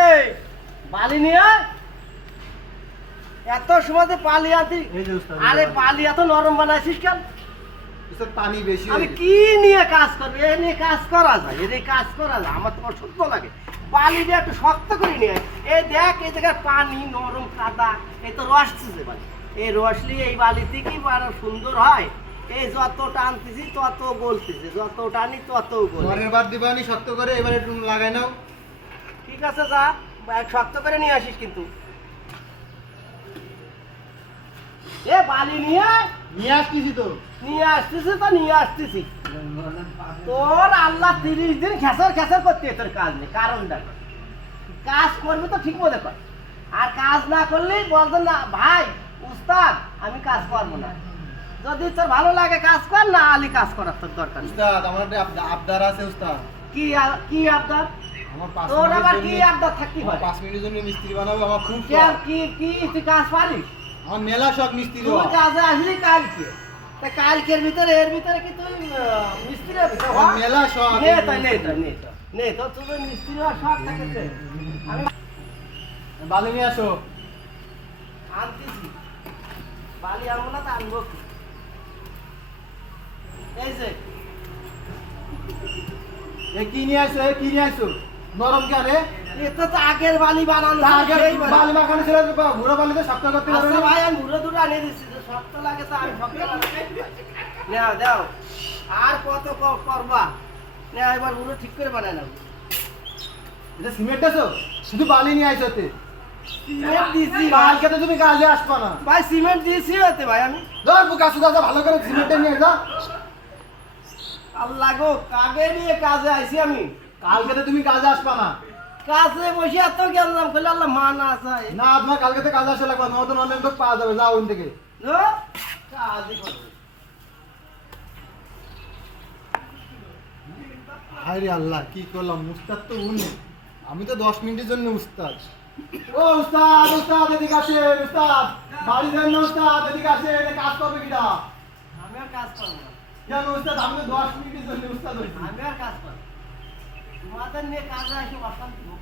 এই বালি নিয়ে এত সময় পালি আনতি। আরে পালি এত নরম বানাইছিস কেন? পানি বেশি। আমি কি নিয়ে কাজ করবো? এ নিয়ে কাজ করা যায়, এ নিয়ে কাজ করা যায়। আমার তোমার সত্য লাগে বালি দিয়ে একটু শক্ত করে নিয়ে এই দেখ, এই জায়গায় পানি নরম কাদা, এই তো রস দিছে বালি। এই রস নিয়ে এই বালিতে কি আরো সুন্দর হয়। এই যত টানতেছি তত বলতেছে, যত টানি তত বল। পরের বার দিবানি শক্ত করে, এবারে একটু লাগাই নাও। ঠিক আছে, যা শক্ত করে নিয়ে আসিস কিন্তু। এ বালি নিয়ে আসতেছি তো। নিয়ে আসতেছি। তোর আল্লাহ 30 দিন খেসার খেসার করতে তোর কাজ নেই, কারণ দেখো কাজ করবি তো ঠিক মতো কর, আর কাজ না করলেই বলতেন না ভাই উস্তাদ আমি কাজ করবো না। যদি তোর ভালো লাগে কাজ কর, না আলি কাজ করার তোর দরকার নেই। উস্তাদ আমার একটা আবদার আছে উস্তাদ। কি আবদার? আমার 5 তোর মিনিটের আবার জন্য কি আবদার থাকতে হয়? 5 মিনিটের জন্য মিস্ত্রি বানাবো, আমার খুব কি শখ। কি তুই কাজ পারিস? আমার মেলা শখ মিস্ত্রি তুই হওয়া। কাজে আসলি কালকে, তা কালকের ভিতরে এর ভিতরে কি তুই মিস্ত্রি হবি? আমার মেলা শখ। নেই তো তোর মিস্ত্রি হওয়ার শখ থাকে তো। আমি বালি নিয়ে আসো। আনতেছি, বালি আনবো না তা আনবো কি? এই যে কি নিয়ে আসো? কি নিয়ে আসো? নরম কেন রে? এটা তো আগের বালি বানানো, আগে সেই বালি। বালি মাখানো ছিল, ঘুরে বালিতে শক্ত করতে আচ্ছা পারবে না। ভাই আমি মুড়ো দুটো আনিয়ে দিচ্ছি, যে শক্ত লাগে তো আমি শক্ত লাগাই। নাও দাও, আর কত করবা? না এবার মুড়ো ঠিক করে বানাই নাও। এটা সিমেন্ট আছো? শুধু বালি নিয়ে আইছো তে। সিমেন্ট দিছি কালকে তো তুমি কাজে আসবা না। ভাই, সিমেন্ট দিছি হতে ভাই আমি। ধর বুকা সুদা ভালো করে সিমেন্ট নিয়ে যা। আল্লাহ গো, কাগে নিয়ে কাজে আইছি আমি। কালকে তো তুমি কাজে আসবা না। কাজে বসে এত গেলাম করলে আল্লাহ মানা চাই। না তোমার কালকে তো কাজে আসা লাগবে, নতুন অনলাইন তো পাওয়া যাবে, যাও ওখান থেকে। কাজই করবো। হায়রে আল্লাহ, কি করলাম? উস্তাদ তো উনি, আমি তো 10 মিনিটের জন্য উস্তাদ। ও উস্তাদ, উস্তাদ এদিকে আসেন। উস্তাদ বাড়ি যান না, উস্তাদ এদিকে আসেন। কাজ করবে কিটা? আমি আর কাজ করবো না, কেন উস্তাদ? আমি তো 10 মিনিটের জন্য উস্তাদ হইছি। আমি আর কাজ করবো না। তোমাদের নিয়ে কাজে আসে অশান্তি হোক।